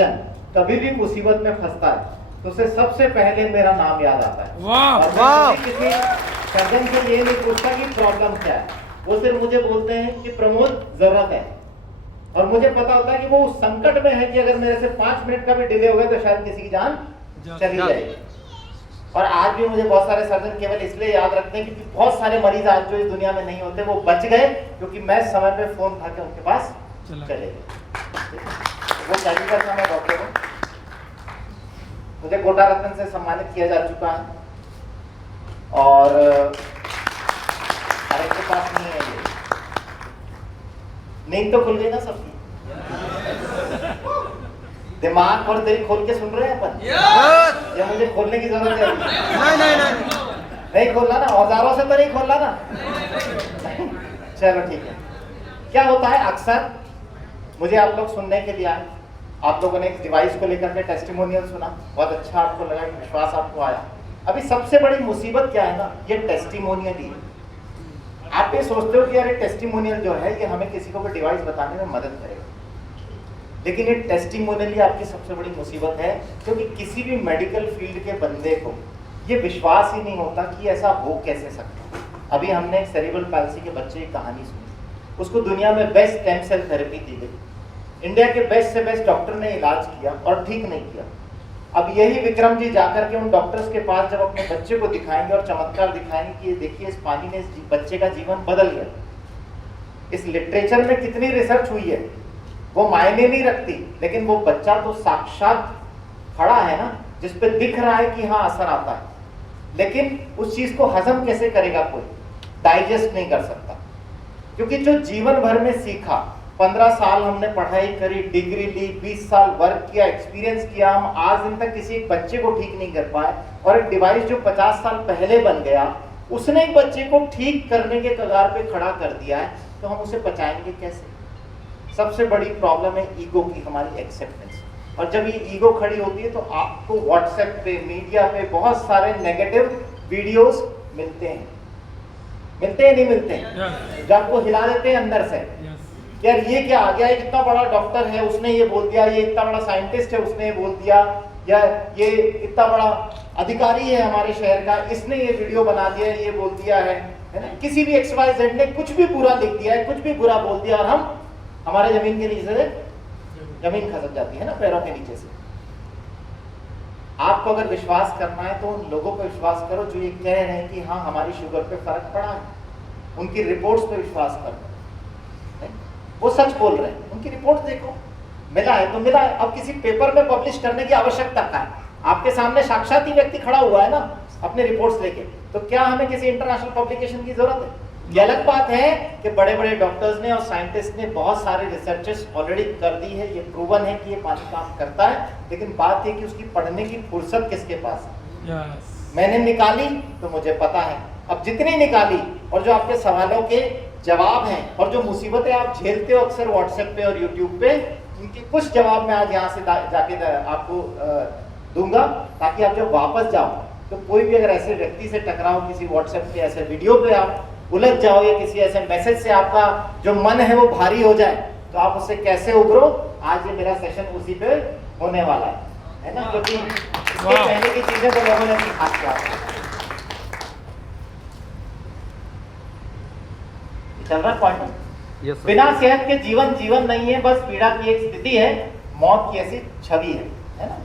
कभी भी मुसीबत में फंसता है तो उसे सबसे पहले मेरा नाम याद आता है। वाह वाह। किसी सर्जन से ये नहीं पूछता कि प्रॉब्लम क्या है, वो सिर्फ मुझे बोलते हैं कि प्रमोद जरूरत है, और मुझे पता होता है कि वो उस संकट में है कि अगर मेरे से 5 मिनट का भी डिले हो गया तो शायद किसी की जान चली जाएगी। और आज भी मुझे बहुत सारे सर्जन केवल इसलिए याद रखते हैं क्योंकि बहुत सारे मरीज आज जो इस दुनिया में नहीं होते वो बच गए क्योंकि मैं समय पे फोन उठा के उनके पास चले गए। वो कैलिबर का मैं डॉक्टर हूँ, मुझे कोटा रत्न से सम्मानित किया जा चुका है और हर एक के पास नहीं है ये। नींद तो खुल गई ना सबकी, दिमाग और दिल खोल के सुन रहे हैं अपन, या मुझे खोलने की जरूरत है? नहीं खोलना ना, औजारों से तो नहीं खोलना ना। चलो ठीक है। क्या होता है अक्सर, मुझे आप लोग सुनने के लिए आए, आप लोगों ने एक डिवाइस को लेकर के टेस्टिमोनियल सुना, बहुत अच्छा आपको लगा, विश्वास आपको आया। अभी सबसे बड़ी मुसीबत क्या है ना, ये टेस्टिमोनियल ही है। आप ये सोचते हो कि यार ये टेस्टिमोनियल जो है ये हमें किसी को भी डिवाइस बताने में मदद करेगा, लेकिन ये टेस्टिमोनियल ही आपकी सबसे बड़ी मुसीबत है, क्योंकि किसी भी मेडिकल फील्ड के बंदे को ये विश्वास ही नहीं होता कि ऐसा हो कैसे सकता। अभी हमने एक सेरिब्रल पैल्सी के बच्चे की कहानी सुनी, उसको दुनिया में बेस्ट स्टेम सेल थेरेपी दी गई, इंडिया के बेस्ट से बेस्ट डॉक्टर ने इलाज किया और ठीक नहीं किया। अब यही विक्रम जी जाकर के उन डॉक्टर्स के पास जब अपने बच्चे को दिखाएंगे और चमत्कार दिखाएंगे कि ये देखिए इस पानी ने इस बच्चे का जीवन बदल गया, इस लिटरेचर में कितनी रिसर्च हुई है वो मायने नहीं रखती, लेकिन वो बच्चा तो साक्षात खड़ा है ना, जिसपे दिख रहा है कि हाँ असर आता है, लेकिन उस चीज को हजम कैसे करेगा कोई, डाइजेस्ट नहीं कर सकता। क्योंकि जो जीवन भर में सीखा, 15 साल हमने पढ़ाई करी, डिग्री ली, 20 साल वर्क किया, एक्सपीरियंस किया, हम आज दिन तक किसी एक बच्चे को ठीक नहीं कर पाए, और एक डिवाइस जो 50 साल पहले बन गया उसने एक बच्चे को ठीक करने के कगार पे खड़ा कर दिया है, तो हम उसे बचाएंगे कैसे? सबसे बड़ी प्रॉब्लम है ईगो की, हमारी एक्सेप्टेंस। और जब ये ईगो खड़ी होती है तो आपको व्हाट्सएप पे, मीडिया पे बहुत सारे नेगेटिव वीडियोस मिलते हैं, मिलते हैं नहीं मिलते हैं, जो आपको हिला देते हैं अंदर से। यार ये क्या आ गया, इतना बड़ा डॉक्टर है उसने ये बोल दिया, ये इतना बड़ा साइंटिस्ट है उसने ये बोल दिया, या ये इतना बड़ा अधिकारी है हमारे शहर का, इसने ये वीडियो बना दिया, ये बोल दिया है ना। किसी भी XYZ ने कुछ भी बुरा लिख दिया है, कुछ भी बुरा बोल दिया, और हम हमारे जमीन के नीचे से जमीन खसक जाती है ना पैरों के नीचे से। आपको अगर विश्वास करना है तो उन लोगों पर विश्वास करो जो ये कह रहे हैं कि हाँ हमारी शुगर पे फर्क पड़ा है, उनकी रिपोर्ट्स पे विश्वास करो, वो सच बोल रहे हैं, उनकी रिपोर्ट देखो, मिला है तो मिला है। अब किसी पेपर में पब्लिश करने की आवश्यकता क्या है? आपके सामने साक्षात ही व्यक्ति खड़ा हुआ है ना अपने रिपोर्ट्स लेके, तो क्या हमें किसी इंटरनेशनल पब्लिकेशन की जरूरत है? ये अलग बात है कि बड़े बड़े डॉक्टर्स ने और साइंटिस्ट ने बहुत सारे रिसर्चेस ऑलरेडी कर दी है, ये प्रूवन है कि ये पानी काम करता है, लेकिन बात ये कि उसकी पढ़ने की फुर्सत किसके पास है? मैंने निकाली तो मुझे पता है, अब जितनी निकाली और जो आपके सवालों के जवाब हैं और जो मुसीबतें आप झेलते हो अक्सर व्हाट्सएप पे और यूट्यूब पे, उनके कुछ जवाब मैं आज यहाँ से जाके आपको दूंगा, ताकि आप जब वापस जाओ तो कोई भी अगर ऐसे व्यक्ति से टकराओ, किसी व्हाट्सएप पे ऐसे वीडियो पे आप उलझ जाओ, या किसी ऐसे मैसेज से आपका जो मन है वो भारी हो जाए, तो आप उससे कैसे उभरो। आज ये मेरा सेशन उसी पे होने वाला है ना, क्योंकि इसके पहले की चीजें तो लोगों ने सिखा दिया। चल रहा पॉइंट? yes, बिना सेहत के जीवन जीवन नहीं है, बस पीड़ा की एक स्थिति है, मौत की ऐसी छवि है ना,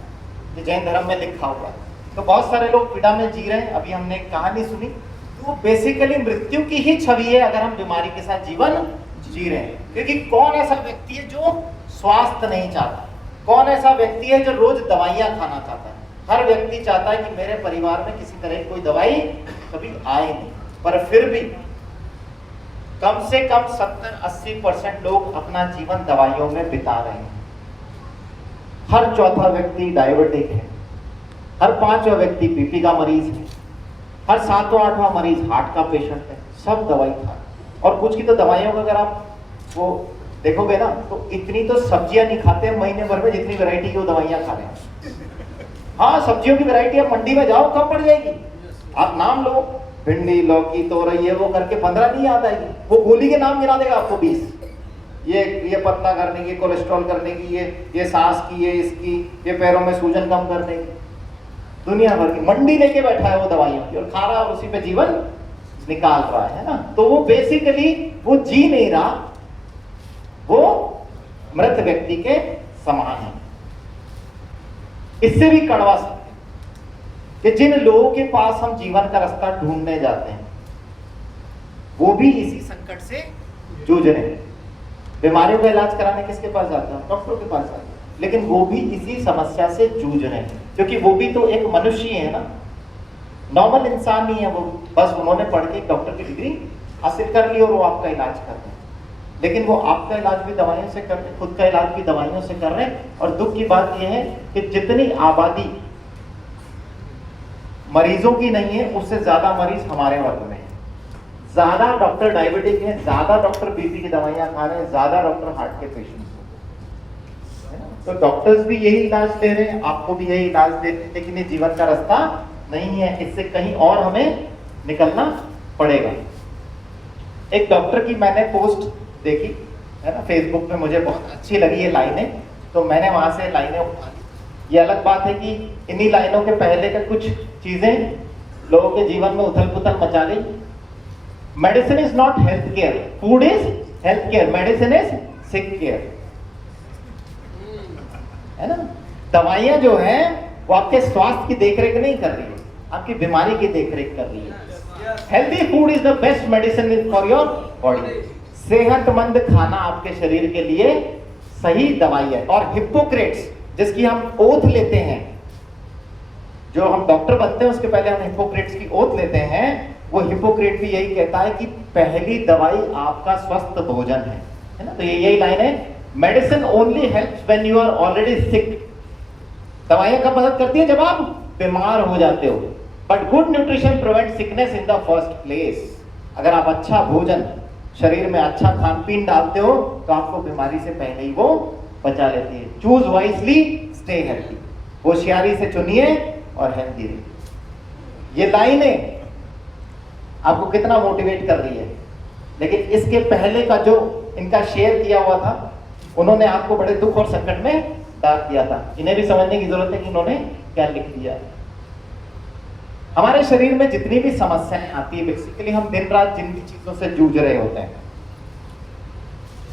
जो जैन धर्म में लिखा हुआ है। तो बहुत सारे लोग पीड़ा में जी रहे हैं। अभी हमने एक कहानी सुनी, तो वो बेसिकली मृत्यु की ही छवि है अगर हम बीमारी के साथ जीवन जी रहे हैं। क्योंकि कौन ऐसा व्यक्ति है जो स्वास्थ्य नहीं चाहता? कौन ऐसा व्यक्ति है जो रोज दवाइयां खाना चाहता है? हर व्यक्ति चाहता है कि मेरे परिवार में किसी तरह की कोई दवाई कभी आए नहीं, पर फिर भी कम से कम 70-80% लोग अपना जीवन दवाइयों में बिता रहे हैं। हर चौथा व्यक्ति डायबिटिक है, हर 5वां व्यक्ति बीपी का मरीज है, हर 7वां-8वां मरीज हार्ट का पेशेंट है, सब दवाई खा रहे हैं। और कुछ की तो दवाइयों का अगर आप वो देखोगे ना, तो इतनी तो सब्जियां नहीं खाते हैं महीने भर में जितनी वैरायटी की वो दवाइयां खा रहे हैं। हाँ, सब्जियों की वैरायटी आप मंडी में जाओ कम पड़ जाएगी, आप नाम लो, भिंडी, लौकी, तोरई, ये वो करके 15 नहीं याद आएगी, वो गोली के नाम गिना देगा आपको 20। ये पतला करने की, कोलेस्ट्रॉल करने की, ये सांस की, ये इसकी, ये पैरों में सूजन कम करने की, दुनिया भर की मंडी लेके बैठा है वो दवाइयों की और खा रहा है और उसी पे जीवन निकाल रहा है ना। तो वो बेसिकली वो जी नहीं रहा, वो मृत व्यक्ति के समान है। इससे भी कड़वा सत्य कि जिन लोगों के पास हम जीवन का रास्ता ढूंढने जाते हैं वो भी इसी संकट से जूझ रहे हैं। बीमारियों का इलाज कराने किसके पास जाते हैं? डॉक्टरों के पास जाते हैं, लेकिन वो भी इसी समस्या से जूझ रहे हैं, क्योंकि वो भी तो एक मनुष्य है ना, नॉर्मल इंसान नहीं है वो। बस उन्होंने पढ़ के डॉक्टर की डिग्री हासिल कर ली और वो आपका इलाज कर रहे हैं, लेकिन वो आपका इलाज भी दवाइयों से कर रहे हैं, खुद का इलाज भी दवाइयों से कर रहे हैं। और दुख की बात यह है कि जितनी आबादी मरीजों की नहीं है, उससे ज्यादा मरीज हमारे वर्ग में है। ज्यादा डॉक्टर डायबिटिक हैं, ज्यादा डॉक्टर बीपी की दवाइयां खा रहे हैं, ज्यादा डॉक्टर हार्ट के पेशेंट्स हैं। तो डॉक्टर्स भी यही इलाज दे रहे हैं, आपको भी यही इलाज दे रहे हैं, लेकिन ये जीवन का रास्ता नहीं है, इससे कहीं और हमें निकलना पड़ेगा। एक डॉक्टर की मैंने पोस्ट देखी है ना फेसबुक पे, मुझे बहुत अच्छी लगी ये लाइनें, तो मैंने वहां से लाइनें उठा ली। ये अलग बात है कि इन्हीं लाइनों के पहले का कुछ चीजें लोगों के जीवन में उथल पुथल मचा गई। Medicine is not health care, food is health care, medicine is sick care, है ना। दवाइयां जो हैं वो आपके स्वास्थ्य की देखरेख नहीं कर रही है, आपकी बीमारी की देखरेख कर रही है। Healthy food is the best medicine for your body. सेहतमंद खाना आपके शरीर के लिए सही दवाई है। और हिप्पोक्रेट्स जिसकी हम ओथ लेते हैं, जो हम डॉक्टर बनते हैं उसके पहले हम हिप्पोक्रेट्स की ओथ लेते हैं, वो हिप्पोक्रेट भी यही कहता है कि पहली दवाई आपका स्वस्थ भोजन है ना। तो ये यही लाइन है, medicine only helps when you are already sick. दवाइयां कब मदद करती है? जब आप बीमार हो जाते हो। But good nutrition prevent sickness in the first place. अगर आप अच्छा भोजन शरीर में अच्छा खान पीन डालते हो तो आपको बीमारी से पहले ही वो बचा लेती है। Choose wisely, stay healthy. होशियारी से चुनिए और हेल्थी रहिए। ये लाइनें आपको कितना मोटिवेट कर रही है, लेकिन इसके पहले का जो इनका शेयर किया हुआ था, उन्होंने आपको बड़े दुख और संकट में डाल दिया था। इन्हें भी समझने की जरूरत है कि इन्होंने क्या लिख दिया। हमारे शरीर में जितनी भी समस्याएं आती है, बेसिकली हम दिन रात जिन भी चीजों से जूझ रहे होते हैं,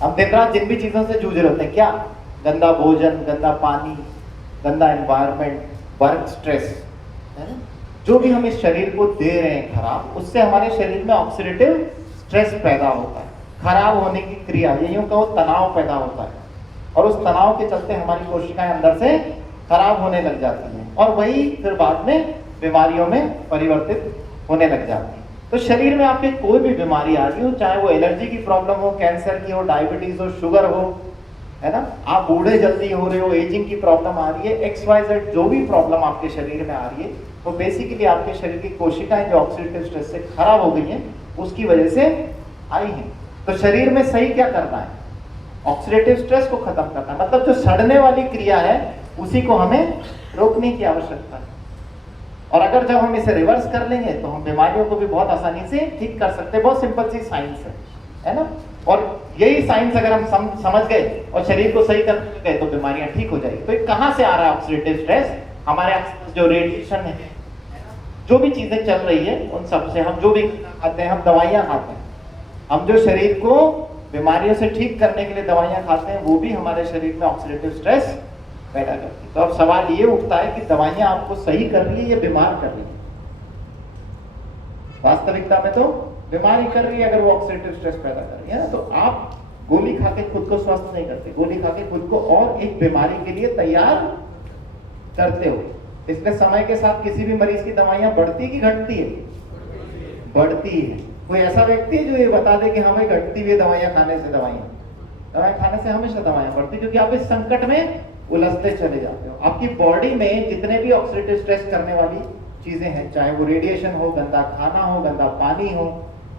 हम दिन रात जिन भी चीजों से जूझ रहे होते हैं, क्या? गंदा भोजन, गंदा पानी, गंदा एनवायरनमेंट, वर्क स्ट्रेस, है ना। जो भी हम इस शरीर को दे रहे हैं खराब, उससे हमारे शरीर में ऑक्सीडेटिव स्ट्रेस पैदा होता है। खराब होने की क्रिया, ये यूं कहो तनाव पैदा होता है, और उस तनाव के चलते हमारी कोशिकाएं अंदर से खराब होने लग जाती हैं, और वही फिर बाद में बीमारियों में परिवर्तित होने लग जाती है। तो शरीर में आपके कोई भी बीमारी आ रही हो, चाहे वो एलर्जी की प्रॉब्लम हो, कैंसर की हो, डायबिटीज हो, शुगर हो, है ना, आप बूढ़े जल्दी हो रहे हो, एजिंग की प्रॉब्लम आ रही है, XYZ जो भी प्रॉब्लम आपके शरीर में आ रही है, वो बेसिकली आपके शरीर की कोशिकाएं जो ऑक्सीडेटिव स्ट्रेस से खराब हो गई हैं, उसकी वजह से आई हैं। तो शरीर में सही क्या करना है? ऑक्सीडेटिव स्ट्रेस को खत्म करना, मतलब जो सड़ने वाली क्रिया है उसी को हमें रोकने की आवश्यकता है। और अगर जब हम इसे रिवर्स कर लेंगे तो हम बीमारियों को भी बहुत आसानी से ठीक कर सकते हैं। बहुत सिंपल सी साइंस है ना। और यही साइंस अगर हम समझ गए और शरीर को सही करने गए तो बीमारियां ठीक हो जाएगी। तो ये कहां से आ रहा है ऑक्सीडेटिव स्ट्रेस? हमारे जो रेडिएशन है, जो भी चीजें चल रही है, उन सब से। हम जो भी खाते हैं, हम दवाइयां खाते हैं, हम जो शरीर को बीमारियों से ठीक करने के लिए दवाइयां खाते हैं, वो भी हमारे शरीर में ऑक्सीडेटिव स्ट्रेस पैदा करती है। तो अब सवाल ये उठता है कि दवाइयां आपको सही कर रही है या बीमार कर रही है? वास्तविकता में तो बीमारी कर रही है अगर वो ऑक्सीडेटिव स्ट्रेस पैदा कर रही है ना। तो आप गोली खा के खुद को स्वस्थ नहीं करते, गोली खा के खुद को और एक बीमारी के लिए तैयार करते हो। इसलिए समय के साथ किसी भी मरीज की दवाइयां बढ़ती कि घटती है? बढ़ती है। कोई ऐसा व्यक्ति है जो ये बता दे कि हमें घटती हुई दवाइयां खाने से दवाई खाने से हमेशा दवाइयां बढ़ती, क्योंकि आप इस संकट में उलझते चले जाते हो। आपकी बॉडी में जितने भी ऑक्सीडेटिव स्ट्रेस करने वाली चीजें हैं, चाहे वो रेडिएशन हो, गंदा खाना हो, गंदा पानी हो,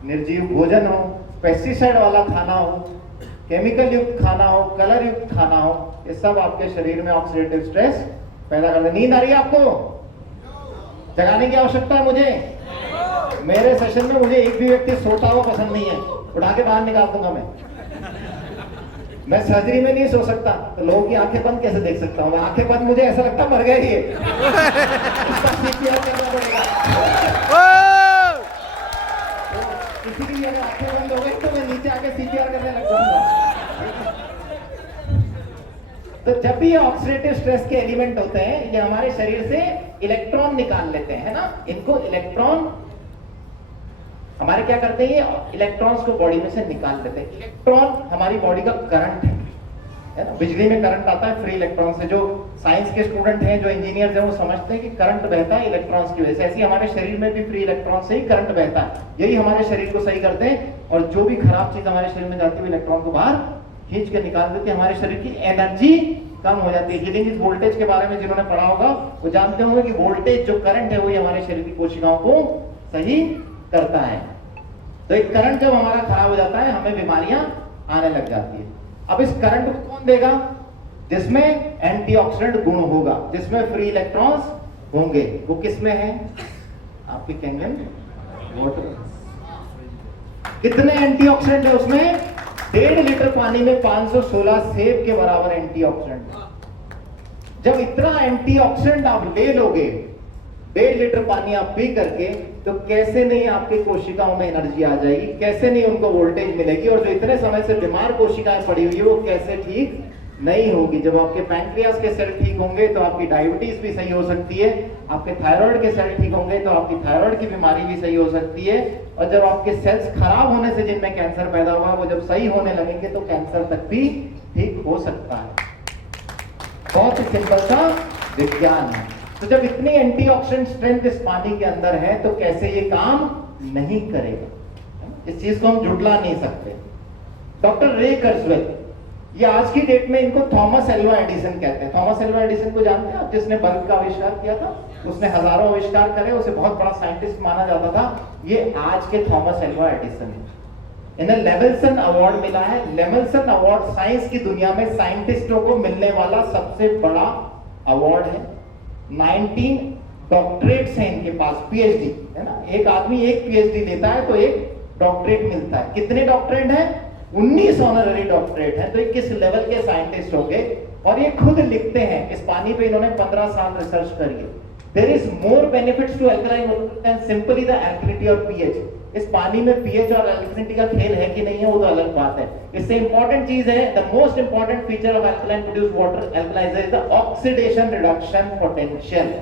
निर्जीव भोजन हो, पेस्टिसाइड वाला खाना हो, केमिकल युक्त खाना हो, कलर युक्त खाना हो, ये सब आपके शरीर में ऑक्सीडेटिव स्ट्रेस पैदा करते हैं। नींद आ रही है आपको? जगाने की आवश्यकता है मुझे? मेरे सेशन में मुझे एक भी व्यक्ति सोता हुआ पसंद नहीं है, उठा के बाहर निकाल दूंगा मैं। मैं सर्जरी में नहीं सो सकता, तो लोगों की आंखें बंद कैसे देख सकता हूँ? आंखें बंद मुझे ऐसा लगता मर गए ये। इसका CPR करना पड़ेगा। किसी की अगर आंखें बंद हो गई तो मैं नीचे आके CPR करने लग जाऊंगा। तो जब भी ये ऑक्सीडेटिव स्ट्रेस के एलिमेंट होते हैं, ये हमारे शरीर से इलेक्ट्रॉन निकाल लेते हैं, है ना? इनको इलेक्ट्रॉन हमारे क्या करते हैं, ये इलेक्ट्रॉन्स को बॉडी में से निकाल लेते हैं। इलेक्ट्रॉन हमारी बॉडी का करंट है ना? बिजली में करंट आता है फ्री इलेक्ट्रॉन से। जो साइंस के स्टूडेंट हैं, जो इंजीनियर्स हैं, वो समझते हैं कि करंट बहता है इलेक्ट्रॉन्स की वजह से। ऐसे ही हमारे शरीर में भी फ्री इलेक्ट्रॉन से ही करंट बहता है। यही हमारे शरीर को सही करते हैं, और जो भी खराब चीज हमारे शरीर में जाती है, इलेक्ट्रॉन को बाहर खींच के निकाल देते हैं। हमारे शरीर की एनर्जी कम हो जाती है। हीलिंग इज वोल्टेज के बारे में जिन्होंने पढ़ा होगा वो जानते होंगे कि वोल्टेज जो करंट है वही हमारे शरीर की कोशिकाओं को सही करता है। तो एक करंट जब हमारा खराब हो जाता है, हमें बीमारियां आने लग जाती है। अब इस करंट को कौन देगा? जिसमें एंटीऑक्सीडेंट गुण होगा, जिसमें फ्री इलेक्ट्रॉन्स होंगे। वो किसमें है? आपके कैंगन वाटर। कितने एंटीऑक्सीडेंट है उसमें? 1.5 लीटर पानी में 516 सेब के बराबर एंटीऑक्सीडेंट। जब इतना एंटीऑक्सीडेंट आप ले लोगे 1.5 लीटर पानी आप पी करके, तो कैसे नहीं आपके कोशिकाओं में एनर्जी आ जाएगी, कैसे नहीं उनको वोल्टेज मिलेगी, और जो इतने समय से बीमार कोशिकाएं पड़ी हुई है वो कैसे ठीक नहीं होगी। जब आपके पैंक्रियास के सेल ठीक होंगे तो आपकी डायबिटीज भी सही हो सकती है, आपके थायराइड के सेल ठीक होंगे तो आपकी थायराइड की बीमारी भी सही हो सकती है, और जब आपके सेल्स खराब होने से जिनमें कैंसर पैदा हुआ वो जब सही होने लगेंगे तो कैंसर तक भी ठीक हो सकता है। बहुत ही सिंपल सा विज्ञान है। तो जब इतनी एंटीऑक्सीडेंट स्ट्रेंथ इस पानी के अंदर है तो कैसे ये काम नहीं करेगा? इस चीज को हम जुटला नहीं सकते। डॉक्टर रे कुर्जवेल, ये आज की डेट में इनको थॉमस एल्वा एडिसन कहते हैं। थॉमस एल्वा एडिसन को जानते हैं आप? जिसने बल्ब का आविष्कार किया था, उसने हजारों आविष्कार करे, उसे बहुत बड़ा साइंटिस्ट माना जाता था। ये आज के थॉमस एल्वा एडिसन है। इन्हें लेवलसन अवार्ड मिला है। लेवलसन अवार्ड साइंस की दुनिया में साइंटिस्टों को मिलने वाला सबसे बड़ा अवार्ड है। 19 डॉक्टरेट्स हैं इनके पास, PhD है ना? एक आदमी एक PhD लेता है तो एक डॉक्टरेट मिलता है। कितने डॉक्टरेट हैं? 19 ऑनररी डॉक्टरेट हैं। तो ये किस लेवल के साइंटिस्ट होंगे? और ये खुद लिखते हैं, इस पानी पे इन्होंने 15 साल रिसर्च करी है। There is more benefits to alkaline water than simply the alkalinity or pH। इस पानी में pH और alkalinity का खेल है कि नहीं है वो तो अलग बात है। इससे इंपॉर्टेंट चीज है, the most important feature of alkaline produced water alkalizer is the oxidation reduction potential।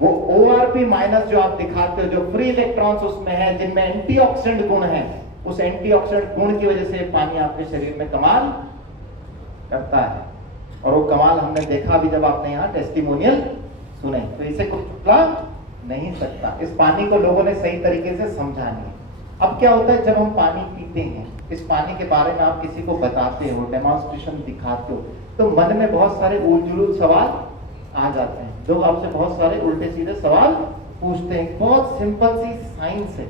वो ORP माइनस जो आप दिखाते हो, जो फ्री इलेक्ट्रॉन्स उसमें है, जिनमें एंटीऑक्सीडेंट गुण है, उस एंटीऑक्सीडेंट गुण की वजह से पानी आपके शरीर में कमाल करता है। और वो कमाल हमने देखा भी जब आपने यहाँ टेस्टिमोनियल सुने। तो इसे कुछ चुटला नहीं सकता। इस पानी को लोगों ने सही तरीके से समझा नहीं। अब क्या होता है, जब हम पानी पीते हैं, इस पानी के बारे में आप किसी को बताते हो, डेमोन्स्ट्रेशन दिखाते हो, तो मन में बहुत सारे उलझुल सवाल आ जाते हैं। लोग आपसे बहुत सारे उल्टे सीधे सवाल पूछते हैं। बहुत सिंपल सी साइंस है।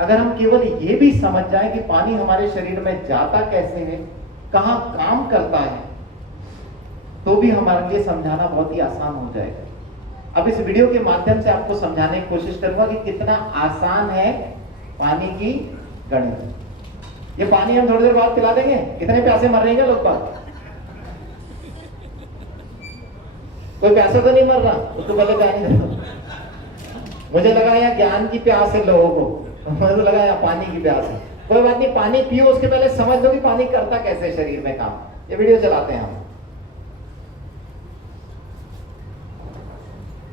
अगर हम केवल ये भी समझ जाएं कि पानी हमारे शरीर में जाता कैसे है, कहाँ काम करता है, तो भी हमारे लिए समझाना बहुत ही आसान हो जाएगा। अब इस वीडियो के माध्यम से आपको समझाने की कोशिश करूंगा कि कितना आसान है पानी की गणित। ये पानी हम थोड़ी देर बाद पिला देंगे। इतने प्यासे मर रहे हैं लोग बात? कोई प्यासा तो नहीं मर रहा? उसको पहले पानी दे। मुझे लगा यहाँ ज्ञान की प्यास है लोगों को, मुझे तो लगा यहाँ पानी की प्यास है। कोई बात नहीं, पानी पियो, उसके पहले समझ लो कि पानी करता कैसे शरीर में काम। ये वीडियो चलाते हैं हम।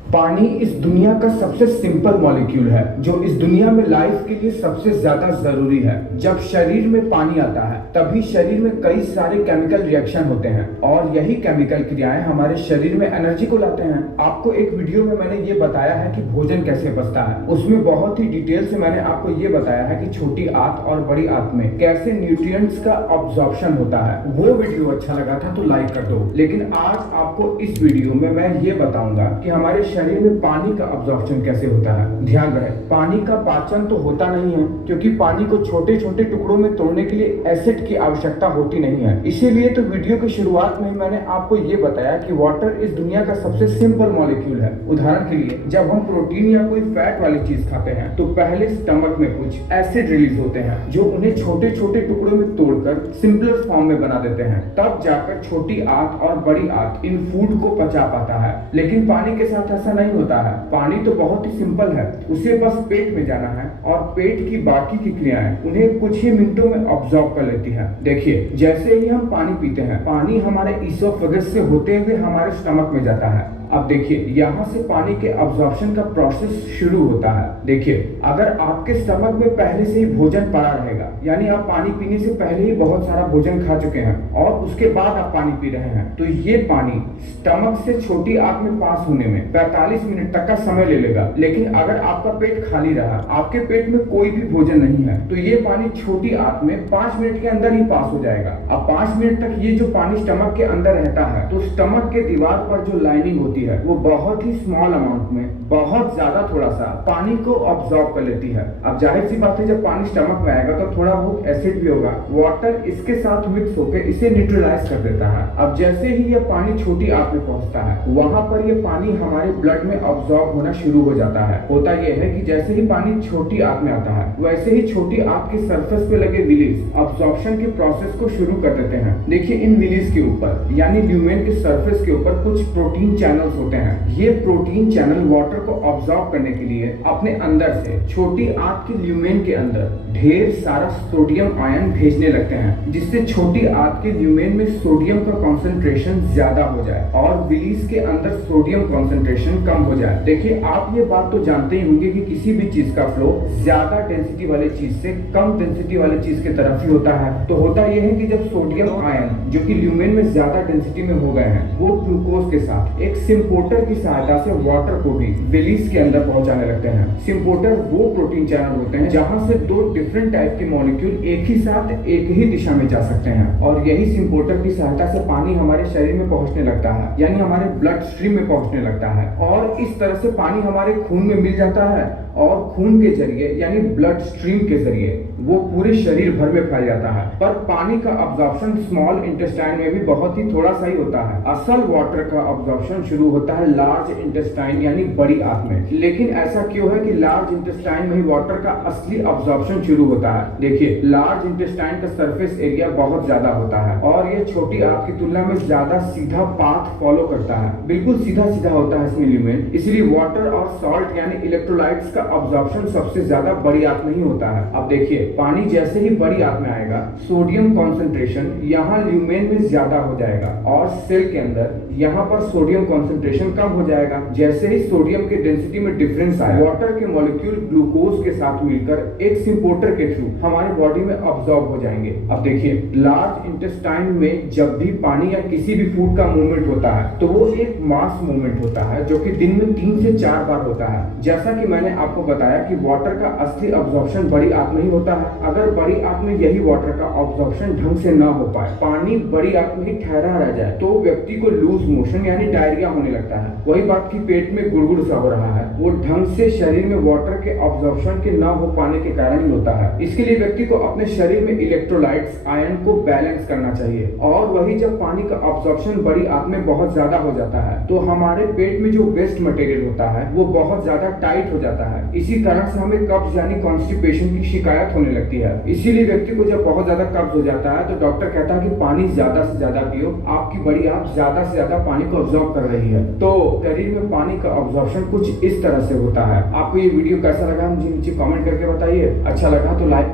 पानी इस दुनिया का सबसे सिंपल मॉलिक्यूल है जो इस दुनिया में लाइफ के लिए सबसे ज्यादा जरूरी है। जब शरीर में पानी आता है तभी शरीर में कई सारे केमिकल रिएक्शन होते हैं और यही केमिकल क्रियाएं हमारे शरीर में एनर्जी को लाते हैं। आपको एक वीडियो में मैंने ये बताया है कि भोजन कैसे पचता है। उसमें बहुत ही डिटेल से मैंने आपको ये बताया है कि छोटी आंत और बड़ी आंत में कैसे न्यूट्रिएंट्स का अब्जॉर्प्शन होता है। वो वीडियो अच्छा लगा था तो लाइक कर दो। लेकिन आज आपको इस वीडियो में मैं ये बताऊंगा कि हमारे शरीर में पानी का अब्जॉर्प्शन कैसे होता है। ध्यान रहे, पानी का पाचन तो होता नहीं है, क्योंकि पानी को छोटे छोटे टुकड़ों में तोड़ने के लिए एसिड की आवश्यकता होती नहीं है। इसीलिए तो वीडियो की शुरुआत में ही मैंने आपको ये बताया कि वाटर इस दुनिया का सबसे सिंपल मॉलिक्यूल है। उदाहरण के लिए, जब हम प्रोटीन या कोई फैट वाली चीज खाते हैं तो पहले स्टमक में कुछ एसिड रिलीज होते हैं जो उन्हें छोटे छोटे टुकड़ों में तोड़कर सिंपलर फॉर्म में बना देते हैं। तब जाकर छोटी आंत और बड़ी आंत इन फूड को पचा पाता है। लेकिन पानी के साथ ऐसा नहीं होता है। पानी तो बहुत ही सिंपल है, उसे बस पेट में जाना है और पेट की बाकी की क्रियाएं उन्हें कुछ ही मिनटों में ऑब्जॉर्व कर लेती है। देखिए, जैसे ही हम पानी पीते हैं, पानी हमारे इसोफेगस से होते हुए हमारे स्टमक में जाता है। अब देखिए, यहाँ से पानी के अब्जॉर्प्शन का प्रोसेस शुरू होता है। देखिए, अगर आपके स्टमक में पहले से ही भोजन पड़ा रहेगा, यानी आप पानी पीने से पहले ही बहुत सारा भोजन खा चुके हैं और उसके बाद आप पानी पी रहे हैं, तो ये पानी स्टमक से छोटी आंत में पास होने में 45 मिनट तक का समय ले लेगा। लेकिन अगर आपका पेट खाली रहा, आपके पेट में कोई भी भोजन नहीं है, तो ये पानी छोटी आंत में 5 मिनट के अंदर ही पास हो जाएगा। अब 5 मिनट तक ये जो पानी स्टमक के अंदर रहता है, तो स्टमक के दीवार पर जो लाइनिंग होती है वो बहुत ही स्मॉल अमाउंट में, बहुत ज्यादा थोड़ा सा पानी को ऑब्जॉर्व कर लेती है। अब जाहिर सी बात है, जब पानी स्टमक में आएगा तो थोड़ा बहुत एसिड भी होगा, वाटर इसके साथ मिक्स होकर इसे न्यूट्रलाइज कर देता है। अब जैसे ही यह पानी छोटी आंत में पहुंचता है, वहां पर यह पानी हमारे ब्लड में ऑब्जॉर्व होना शुरू हो जाता है। होता यह है कि जैसे ही पानी छोटी आंत में आता है, वैसे ही छोटी आंत की सरफेस पे लगे विलीज ऑब्जॉर्प्शन के प्रोसेस को शुरू कर देते हैं। देखिए, इन विलीज के ऊपर यानी ल्यूमेन के सरफेस के ऊपर कुछ प्रोटीन चैनल्स होते हैं। ये प्रोटीन चैनल वाटर को ऑब्जॉर्व करने के लिए अपने अंदर से छोटी आंत के ल्यूमेन के अंदर ढेर सारा सोडियम आयन भेजने लगते हैं, जिससे छोटी आंत के ल्यूमेन में सोडियम का कंसंट्रेशन ज्यादा हो जाए और विलीज के अंदर सोडियम कंसंट्रेशन कम हो जाए। देखिए, आप ये बात तो जानते ही होंगे कि किसी भी चीज का फ्लो ज्यादा डेंसिटी वाली चीज से कम डेंसिटी वाली चीज की तरफ ही होता है। तो होता यह है कि जब सोडियम आयन जो कि ल्यूमेन में ज्यादा डेंसिटी में हो गए हैं, वो ग्लूकोज के साथ एक सिम्पोर्टर की सहायता से वाटर को भी विलीज के अंदर पहुंचाने लगते हैं। सिम्पोर्टर वो प्रोटीन चैनल होते हैं जहां से दो डिफरेंट टाइप के मॉलिक्यूल एक ही साथ एक ही दिशा में जा सकते हैं, और यही सिम्पोर्टर की सहायता से पानी हमारे शरीर में पहुंचने लगता है, यानी हमारे ब्लड स्ट्रीम में पहुंचने लगता है, और इस तरह से पानी हमारे खून में मिल जाता है और खून के जरिए यानी ब्लड स्ट्रीम के जरिए वो पूरे शरीर भर में फैल जाता है। पर पानी का अब्जॉर्प्शन स्मॉल इंटेस्टाइन में भी बहुत ही थोड़ा सा ही होता है। असल वाटर का अब्जॉर्प्शन शुरू होता है लार्ज इंटेस्टाइन यानी बड़ी आंत में। लेकिन ऐसा क्यों है कि लार्ज इंटेस्टाइन में ही वाटर का असली अब्जॉर्प्शन शुरू होता है? देखिए, लार्ज इंटेस्टाइन का सरफेस एरिया बहुत ज्यादा होता है और ये छोटी आंत की तुलना में ज्यादा सीधा पाथ फॉलो करता है, बिल्कुल सीधा सीधा होता है इसमें ल्यूमेन। इसलिए वाटर और सॉल्ट यानी इलेक्ट्रोलाइट्स का अब्जॉर्प्शन सबसे ज्यादा बड़ी आंत में ही होता है। अब देखिए, पानी जैसे ही बड़ी आंत में आएगा, सोडियम कंसंट्रेशन यहाँ ल्यूमेन में ज्यादा हो जाएगा और सेल के अंदर यहाँ पर सोडियम कंसंट्रेशन कम हो जाएगा। जैसे ही सोडियम के डेंसिटी में डिफरेंस आया, वाटर के मॉलिक्यूल ग्लूकोज के साथ मिलकर एक सिम्पोर्टर के थ्रू हमारे बॉडी में अब्सॉर्ब हो जाएंगे। अब देखिए, लार्ज इंटेस्टाइन में जब भी पानी या किसी भी फूड का मूवमेंट होता है तो वो एक मास मूवमेंट होता है जो कि दिन में 3 से 4 बार होता है। जैसा कि मैंने आपको बताया कि वाटर का असली अब्जॉर्प्शन बड़ी आंत में ही होता है। अगर बड़ी आंत में यही वाटर का अब्जॉर्प्शन ढंग से ना हो पाए, पानी बड़ी आंत में ही ठहरा रह जाए, तो व्यक्ति को लूज मोशन यानी डायरिया होने लगता है। वही बात की पेट में गुड़गुड़ सा हो रहा है, वो ढंग से शरीर में वाटर के अब्जॉर्प्शन के ना हो पाने के कारण ही होता है। इसके लिए व्यक्ति को अपने शरीर में इलेक्ट्रोलाइट्स आयन को बैलेंस करना चाहिए। और वही जब पानी का अब्जॉर्प्शन बड़ी आंत में बहुत ज्यादा हो जाता है तो हमारे पेट में जो वेस्ट मटेरियल होता है वो बहुत ज्यादा टाइट हो जाता है। इसी कारण से हमें कब्ज यानी कॉन्स्टिपेशन की शिकायत होने लगती है। इसीलिए व्यक्ति को जब बहुत ज्यादा कब्ज हो जाता है तो डॉक्टर कहता है कि पानी ज्यादा से ज्यादा पियो, आपकी बड़ी आंत ज्यादा से ज्यादा पानी को अब्जॉर्ब कर रही है। तो शरीर में पानी का अब्जॉर्प्शन कुछ इस तरह से होता है। आपको ये वीडियो कैसा लगा मुझे नीचे कमेंट करके बताइए। अच्छा लगा तो लाइक।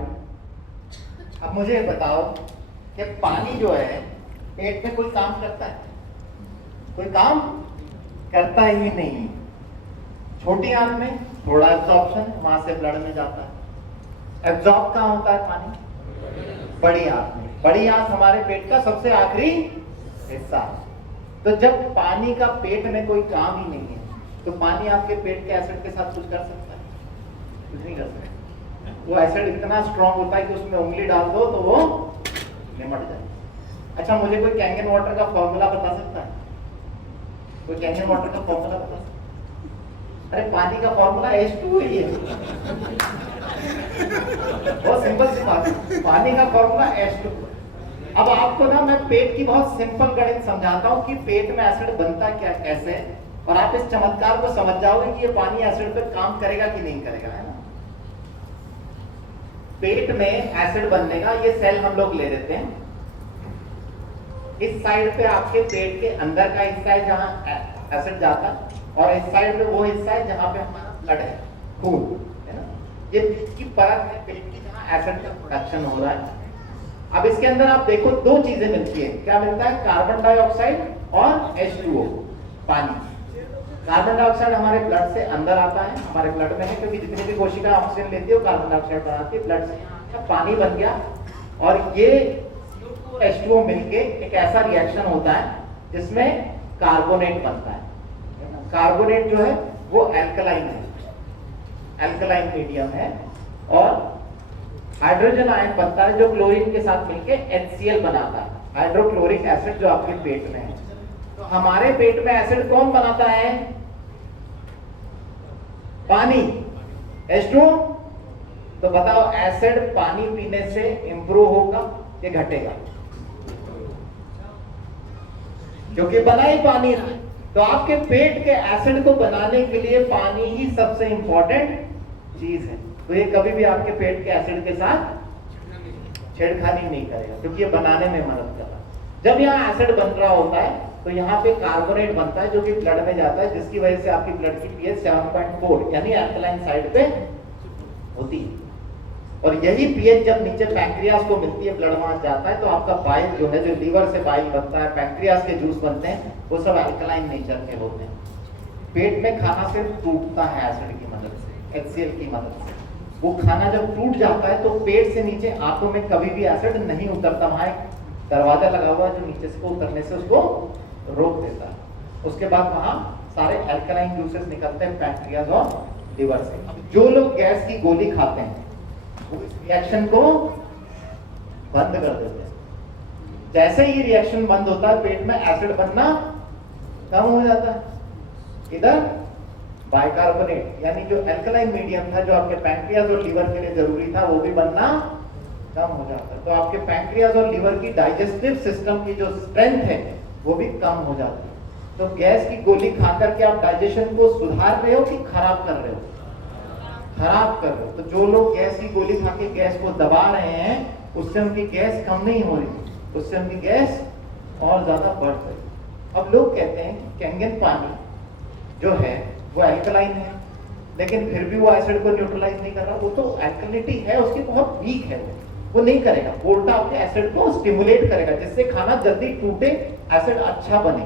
अब मुझे बताओ कि पानी जो है पेट में कोई काम करता है? कोई काम करता ही नहीं। छोटी आंत में थोड़ा एब्जॉर्प्शन, वहां से ब्लड में जाता है। एब्जॉर्ब कहाँ होता है पानी? बड़ी आंत में। बड़ी आंत हमारे पेट का सबसे आखिरी हिस्सा है। तो जब पानी का पेट में कोई काम ही नहीं है तो पानी आपके पेट के एसिड के साथ कुछ कर सकता है? कुछ नहीं कर सकता। वो एसिड इतना स्ट्रॉन्ग होता है कि उसमें उंगली डाल दो तो वो निमट जाए। अच्छा, मुझे कोई कैंगन वाटर का फॉर्मूला बता सकता है? कोई कैंगन वाटर का फॉर्मूला बता सकता है? अरे पानी का फॉर्मूला H2 ही है। बहुत सिंपल सी बात है, पानी का फॉर्मूला H2। अब आपको ना मैं पेट की बहुत सिंपल गणित समझाता हूँ कि पेट में एसिड बनता क्या कैसे, और आप इस चमत्कार को समझ जाओगे कि ये पानी एसिड पे काम करेगा कि नहीं करेगा, है ना। पेट में एसिड बनने का ये सेल हम लोग ले लेते हैं। इस साइड पे आपके पेट के अंदर का हिस्सा है जहां एसिड जाता है, और इस साइड पे वो हिस्सा है जहां पे हमारा ब्लड है, खून है ना। ये बीच की परत है पेट की जहां एसिड का प्रोडक्शन हो रहा है। अब इसके अंदर आप देखो दो चीजें मिलती है, क्या मिलता है, कार्बन डाइऑक्साइड और H2O, पानी। कार्बन डाइऑक्साइड हमारे ब्लड से अंदर आता है, हमारे ब्लड में है, क्योंकि जितनी भी कोशिका ऑक्सीजन लेती है वो कार्बन डाइऑक्साइड बनाती है, ब्लड से पानी बन गया। और ये H2O मिलके एक ऐसा रिएक्शन होता है जिसमें कार्बोनेट बनता है। कार्बोनेट जो है वो एल्कलाइन है, एल्कलाइन मीडियम है, और हाइड्रोजन आयन बनता है जो क्लोरीन के साथ मिलके HCl बनाता है, हाइड्रोक्लोरिक एसिड, जो आपके पेट में है। तो हमारे पेट में एसिड कौन बनाता है, पानी, H2O। तो बताओ एसिड पानी पीने से इंप्रूव होगा कि घटेगा, क्योंकि बना ही पानी है। तो आपके पेट के एसिड को बनाने के लिए पानी ही सबसे इंपॉर्टेंट चीज है। तो ये कभी भी आपके पेट के एसिड के साथ छेड़खानी नहीं करेगा, क्योंकि ये बनाने में मदद कर रहा है। जब यहाँ एसिड बन रहा होता है तो यहाँ पे कार्बोनेट बनता है जो कि ब्लड में जाता है, जिसकी वजह से आपकी ब्लड की pH 7.4 यानी एल्कलाइन साइड पे होती है। और यही pH जब नीचे पैंक्रियास को मिलती है, ब्लड वहां जाता है, तो आपका बाइल जो है, जो लीवर से बाइल बनता है, पैंक्रियास के जूस बनते हैं, वो सब एल्कलाइन नेचर के होते हैं। पेट में खाना सिर्फ टूटता है एसिड की मदद से, HCl की मदद से। वो खाना जब टूट जाता है तो पेट से नीचे आंतों में कभी भी एसिड नहीं उतरता। वहां एक दरवाजा लगा हुआ है जो नीचे से उतरने से उसको रोक देता है। उसके बाद वहां सारे एल्कलाइन जूसेस निकलते हैं पैंक्रियाज और लिवर से। जो लोग गैस की गोली खाते हैं वो इस रिएक्शन को बंद कर देते हैं। जैसे ही रिएक्शन बंद होता है पेट में एसिड बनना कम हो जाता है। इधर बाइकार्बोनेट यानी जो एल्कलाइन मीडियम था, जो आपके पैंक्रियाज और लीवर के लिए जरूरी था, वो भी बनना कम हो जाता है। तो आपके पैंक्रियाज और लीवर की डाइजेस्टिव सिस्टम की जो स्ट्रेंथ है वो भी कम हो जाती है। तो गैस की गोली खा करके आप डाइजेशन को सुधार रहे हो कि खराब कर रहे हो, खराब कर रहे हो। तो जो लोग गैस की गोली खा के गैस को दबा रहे हैं, उससे उनकी गैस कम नहीं हो रही, उससे उनकी गैस और ज्यादा बढ़ रही। अब लोग कहते हैं कि कैंगन पानी जो है वो एल्कलाइन है, लेकिन फिर भी वो एसिड को न्यूट्रलाइज नहीं कर रहा। वो तो एल्कलिनिटी है उसकी, बहुत वीक है, वो नहीं करेगा। वोल्टा आपके एसिड को स्टिमुलेट करेगा जिससे खाना जल्दी टूटे, एसिड अच्छा बने।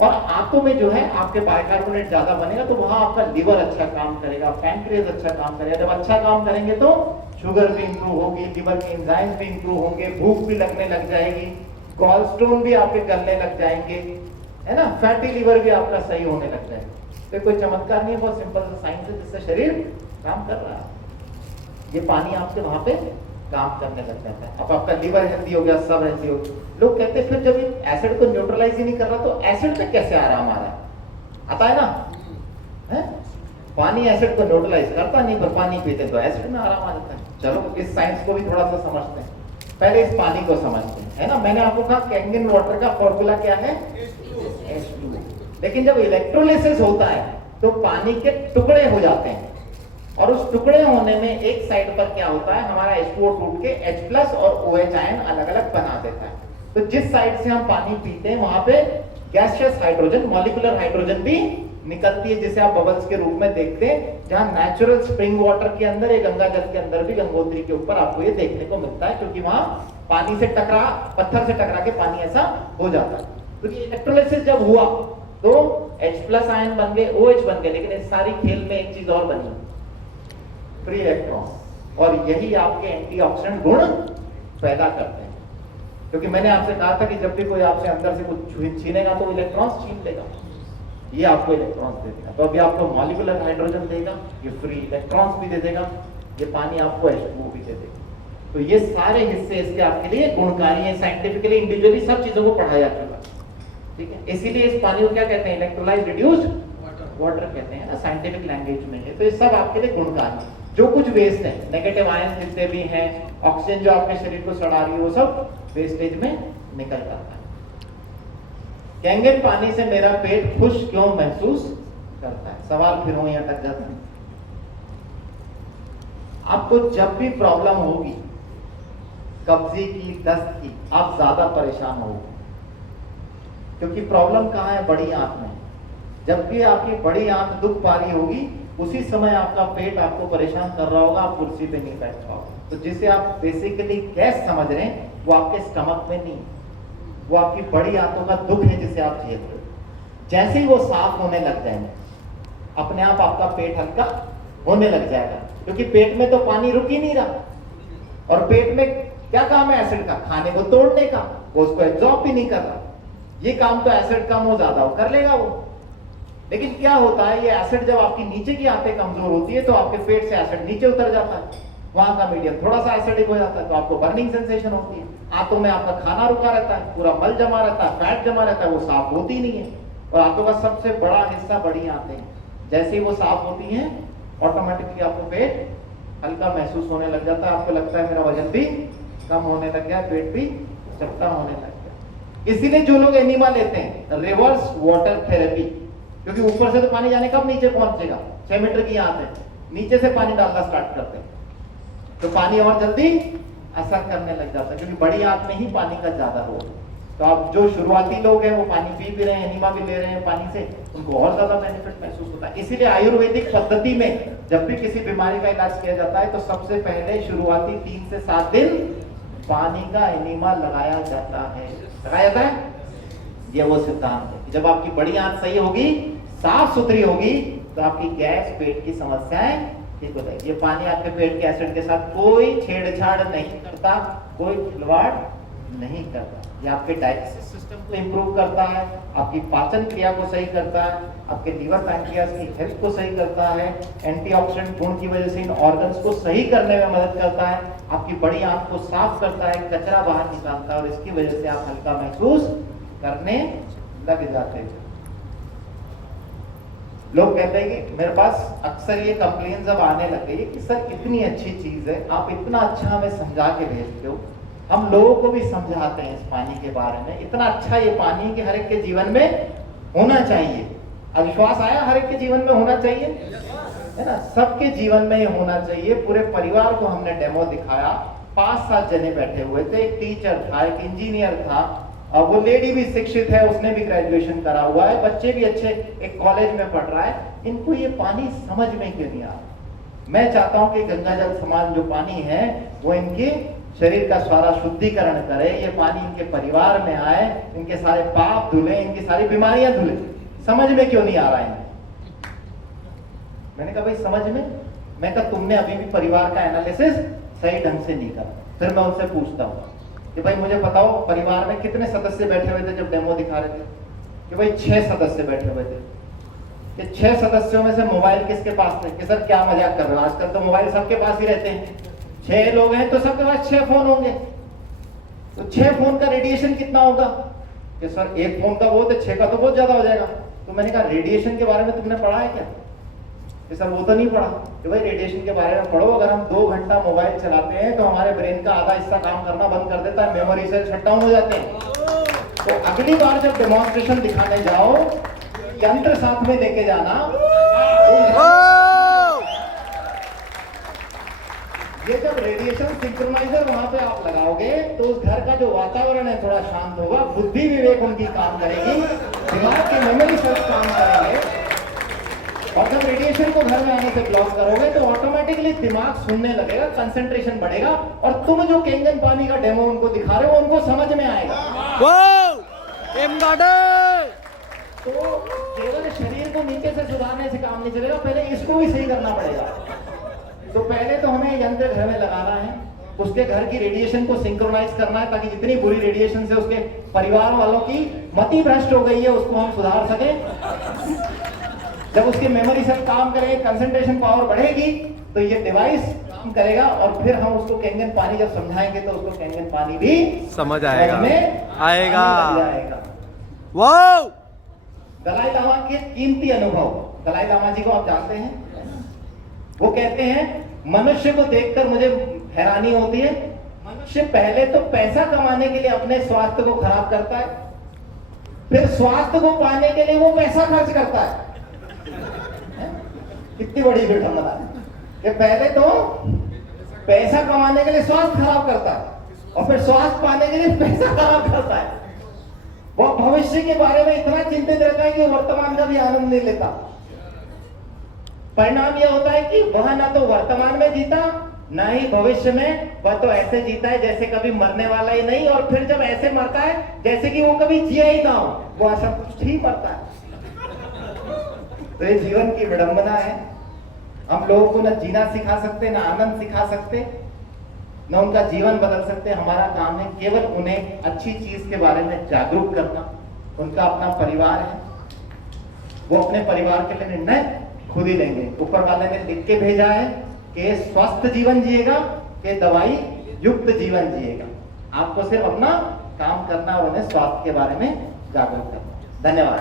और आंतों में जो है आपके बाइकार्बोनेट ज्यादा बनेगा, तो वहां आपका लिवर अच्छा काम करेगा, पैंक्रियाज अच्छा काम करेगा। जब अच्छा काम करेंगे तो शुगर भी इंप्रूव होगी, लिवर के एंजाइम्स भी इंप्रूव होंगे, भूख भी लगने लग जाएगी, गॉलस्टोन भी आपके गलने लग जाएंगे, है ना, फैटी लिवर भी आपका सही होने लग जाएगा। तो कोई चमत्कार नहीं है, बहुत सिंपल सा साइंस है जिससे शरीर काम कर रहा है। ये पानी आपके वहां पे काम करने लग जाता है। अब आपका लिवर हेल्दी हो गया, सब हेल्दी हो गया। लोग कहते हैं फिर जब एसिड को न्यूट्रलाइज ही नहीं कर रहा तो एसिड पे कैसे आराम आ रहा है? आता है ना, है? पानी एसिड को न्यूट्रलाइज करता नहीं, पर पानी पीते तो एसिड में आराम आ जाता है। चलो इस साइंस को भी थोड़ा सा समझते हैं। पहले इस पानी को समझते हैं, है ना। मैंने आपको कहा कैंगन वाटर का फॉर्मूला क्या है, H2O। लेकिन जब इलेक्ट्रोलिसिस होता है तो पानी के टुकड़े हो जाते हैं, और उस टुकड़े होने में एक साइड पर क्या होता है, हमारा H2O टूट के H+ और OH आयन अलग अलग बना देता है। तो जिस साइड से हम पानी पीते हैं वहां पे गैसियस हाइड्रोजन, मॉलिक्यूलर हाइड्रोजन भी निकलती है, जिसे आप बबल्स के रूप में देखते हैं। जहां नेचुरल स्प्रिंग वाटर के अंदर या गंगा जल के अंदर भी, गंगोत्री के ऊपर आपको ये देखने को मिलता है, क्योंकि वहां पानी से टकरा, पत्थर से टकरा के पानी ऐसा हो जाता है। तो ये इलेक्ट्रोलिसिस जब हुआ तो H+ आयन बन गए, OH बन गए, लेकिन इस सारी खेल में एक चीज और बनी, फ्री इलेक्ट्रॉन। और यही आपके एंटीऑक्सीडेंट गुण पैदा करते हैं। क्योंकि मैंने आपसे कहा था कि जब भी कोई आपसे अंदर से कुछ छीनेगा तो इलेक्ट्रॉन्स छीन लेगा, ये आपको इलेक्ट्रॉन्स दे देगा। तो अभी आपको मॉलिक्यूलर हाइड्रोजन देगा, ये फ्री इलेक्ट्रॉन्स भी दे देगा, ये पानी आपको H2O भी दे देगा। तो ये सारे हिस्से इसके आपके लिए गुणकारी हैं, साइंटिफिकली इंडिविजुअली सब चीजों को पढ़ाया जा चुका है, ठीक है। इसीलिए इस पानी को क्या कहते हैं, इलेक्ट्रोलाइज रिड्यूस्ड वाटर कहते हैं ना साइंटिफिक लैंग्वेज में है। तो ये सब आपके लिए गुणकारी है। जो कुछ वेस्ट है, नेगेटिव आयन जितने भी हैं, ऑक्सीजन जो आपके शरीर को सड़ा रही है, वो सब वेस्टेज में निकल जाता है। कैंगन पानी से मेरा पेट खुश क्यों महसूस करता है? सवाल फिर वहीं अटक जाता है। आपको जब भी प्रॉब्लम होगी कब्जे की, दस्त की, आप ज्यादा परेशान होगे, क्योंकि प्रॉब्लम कहाँ है? बड़ी आंत में। जब भी आपकी बड़ी आंत दुख पा रही होगी, उसी समय आपका पेट आपको परेशान कर रहा होगा, आप कुर्सी पे नहीं बैठ पाओगे। तो जिसे आप बेसिकली गैस समझ रहे हैं, वो आपके स्टमक में नहीं, वो आपकी बड़ी आंतों का दुख है जिसे आप झेल रहे हो। जैसे ही वो साफ होने लग जाएंगे, अपने आप आपका पेट हल्का होने लग जाएगा, क्योंकि पेट में तो पानी रुक ही नहीं रहा। और पेट में क्या काम है एसिड का? खाने को तोड़ने का। वो उसको एब्जॉर्ब भी नहीं कर रहा। ये काम तो एसिड कम हो ज्यादा हो कर लेगा वो। लेकिन क्या होता है, ये एसिड जब आपकी नीचे की आंतें कमजोर होती है तो आपके पेट से एसिड नीचे उतर जाता है, वहां का मीडियम थोड़ा सा एसिडिक हो जाता है, तो आपको बर्निंग सेंसेशन होती है। आंतों में आपका खाना रुका रहता है, पूरा मल जमा रहता है, फैट जमा रहता है, वो साफ होती नहीं है। और आंतों का सबसे बड़ा हिस्सा बड़ी आंतें हैं। जैसे ही वो साफ होती हैं, ऑटोमेटिकली आपको पेट हल्का महसूस होने लग जाता है। आपको लगता है मेरा वजन भी कम होने लग गया, पेट भी चपटा होने लग गया। इसीलिए जो लोग एनिमा लेते हैं, रिवर्स वाटर थेरेपी, क्योंकि ऊपर से तो पानी जाने कब नीचे पहुंचेगा? 6 मीटर की आंत है, नीचे से पानी डालना स्टार्ट करते हैं तो पानी और जल्दी असर करने लग जाता है, क्योंकि बड़ी आंत में ही पानी का ज्यादा रोल है। तो आप जो शुरुआती लोग हैं वो पानी पी भी रहे हैं, एनिमा भी ले रहे हैं पानी से, उनको और ज्यादा बेनिफिट महसूस होता है। इसीलिए आयुर्वेदिक पद्धति में जब भी किसी बीमारी का इलाज किया जाता है तो सबसे पहले शुरुआती 3 से 7 दिन पानी का एनिमा लगाया जाता है। लगाया जाता है, ये वो सिद्धांत है। जब आपकी बड़ी आंत सही होगी, साफ सुथरी होगी, तो आपकी गैस, पेट की समस्याएं ठीक हो जाएगी। ये पानी आपके पेट के एसिड के साथ कोई छेड़छाड़ नहीं करता, कोई खिलवाड़ नहीं करता। ये आपके डाइजेस्टिव सिस्टम को इंप्रूव करता है, आपकी पाचन क्रिया को सही करता है, आपके लीवर पैंक्रियास की हेल्थ को सही करता है, एंटीऑक्सीडेंट गुण की वजह से इन ऑर्गन्स को सही करने में मदद करता है, आपकी बड़ी आंत को साफ करता है, कचरा बाहर निकालता है, और इसकी वजह से आप हल्का महसूस करने लग जाते हैं। लोग कहते हैं कि मेरे पास अक्सर ये कंप्लेन अब आने लग गई है कि सर इतनी अच्छी चीज है, आप इतना अच्छा हमें समझा के भेजते हो, हम लोगों को भी समझाते हैं इस पानी के बारे में, इतना अच्छा ये पानी कि हर एक के जीवन में होना चाहिए। अविश्वास आया? हर एक के जीवन में होना चाहिए, है ना? सबके जीवन में ये होना चाहिए। पूरे परिवार को हमने डेमो दिखाया, 5-7 जने बैठे हुए थे, एक टीचर था, एक इंजीनियर था, और वो लेडी भी शिक्षित है, उसने भी ग्रेजुएशन करा हुआ है, बच्चे भी अच्छे एक कॉलेज में पढ़ रहा है। इनको ये पानी समझ में क्यों नहीं आ रहा? मैं चाहता हूं कि गंगा जल समान जो पानी है वो इनके शरीर का सारा शुद्धिकरण करे, ये पानी इनके परिवार में आए, इनके सारे पाप धुले, इनकी सारी बीमारियां धुले। समझ में क्यों नहीं आ रहा है? मैंने कहा भाई समझ में, मैं कहा तुमने अभी भी परिवार का एनालिसिस सही ढंग से नहीं करा। फिर मैं उनसे पूछता हूँ कि भाई मुझे बताओ परिवार में कितने सदस्य बैठे हुए थे जब डेमो दिखा रहे थे? कि भाई 6 सदस्य बैठे हुए थे। कि 6 सदस्यों में से मोबाइल किसके पास थे? कि सर क्या मजाक कर रहे हो, आजकल तो मोबाइल सबके पास ही रहते हैं। 6 लोग हैं तो सबके पास 6 फोन होंगे, तो 6 फोन का रेडिएशन कितना होगा? कि सर 1 फोन का बहुत है, 6 का तो बहुत ज्यादा हो जाएगा। तो मैंने कहा रेडिएशन के बारे में तुमने पढ़ा है क्या? कि सर वो तो नहीं पढ़ा। कि भाई रेडिएशन के बारे में पढ़ो, अगर हम 2 घंटा मोबाइल चलाते हैं तो हमारे ब्रेन का आधा हिस्सा काम करना बंद कर देता है, मेमोरी सेल शट डाउन हो जाते हैं। तो अगली बार जब डेमोन्स्ट्रेशन दिखाने जाओ, यंत्र साथ में लेके जाना। ये जब रेडिएशन सिंक्रोनाइजर वहां पे आप लगाओगे तो उस घर का जो वातावरण है थोड़ा शांत होगा, बुद्धि विवेक उनकी काम करेगी, दिमाग के मेमोरी सेल्स काम करेंगे। और जब रेडिएशन को घर में आने से ब्लॉक करोगे तो ऑटोमेटिकली दिमाग सुनने लगेगा, कंसंट्रेशन बढ़ेगा, और तुम जो कैंगन पानी का डेमो उनको दिखा रहे हो उनको समझ में आएगा। तो केवल शरीर को नीचे से सुधारने से काम नहीं चलेगा, पहले इसको भी सही करना पड़ेगा। तो पहले तो हमें यंत्र घर में लगाना है, उसके घर की रेडिएशन को सिंक्रोनाइज करना है, ताकि जितनी बुरी रेडिएशन से उसके परिवार वालों की मति भ्रष्ट हो गई है उसको हम सुधार सके। जब उसकी मेमोरी सेल काम करेंगे, कंसंट्रेशन पावर बढ़ेगी, तो ये डिवाइस काम करेगा, और फिर हम उसको कैंगन पानी जब समझाएंगे तो उसको कैंगन पानी भी समझ आएगा। वाह! दलाई लामा के कीमती अनुभव दलाई लामा जी को आप जानते हैं। वो कहते हैं मनुष्य को देखकर मुझे हैरानी होती है, मनुष्य पहले तो पैसा कमाने के लिए अपने स्वास्थ्य को खराब करता है, फिर स्वास्थ्य को पाने के लिए वो पैसा खर्च करता है। कितनी बड़ी विडंबना है कि पहले तो पैसा कमाने के लिए स्वास्थ्य खराब करता है और फिर स्वास्थ्य पाने के लिए पैसा खराब करता है। वो भविष्य के बारे में इतना चिंतित रहता है कि वर्तमान का भी आनंद नहीं लेता। परिणाम यह होता है कि वह ना तो वर्तमान में जीता ना ही भविष्य में, वह तो ऐसे जीता है जैसे कभी मरने वाला ही नहीं, और फिर जब ऐसे मरता है जैसे कि वो कभी जिया ही ना हो, वो असंतुष्ट ही मरता है। तो ये जीवन की विडंबना है। हम लोगों को ना जीना सिखा सकते, ना आनंद सिखा सकते, न उनका जीवन बदल सकते। हमारा काम है केवल उन्हें अच्छी चीज के बारे में जागरूक करना। उनका अपना परिवार है, वो अपने परिवार के लिए निर्णय खुद ही लेंगे। ऊपर वाले ने लिख के भेजा है कि स्वस्थ जीवन जिएगा कि दवाई युक्त जीवन जिएगा। आपको सिर्फ अपना काम करना और उन्हें स्वास्थ्य के बारे में जागरूक करना। धन्यवाद।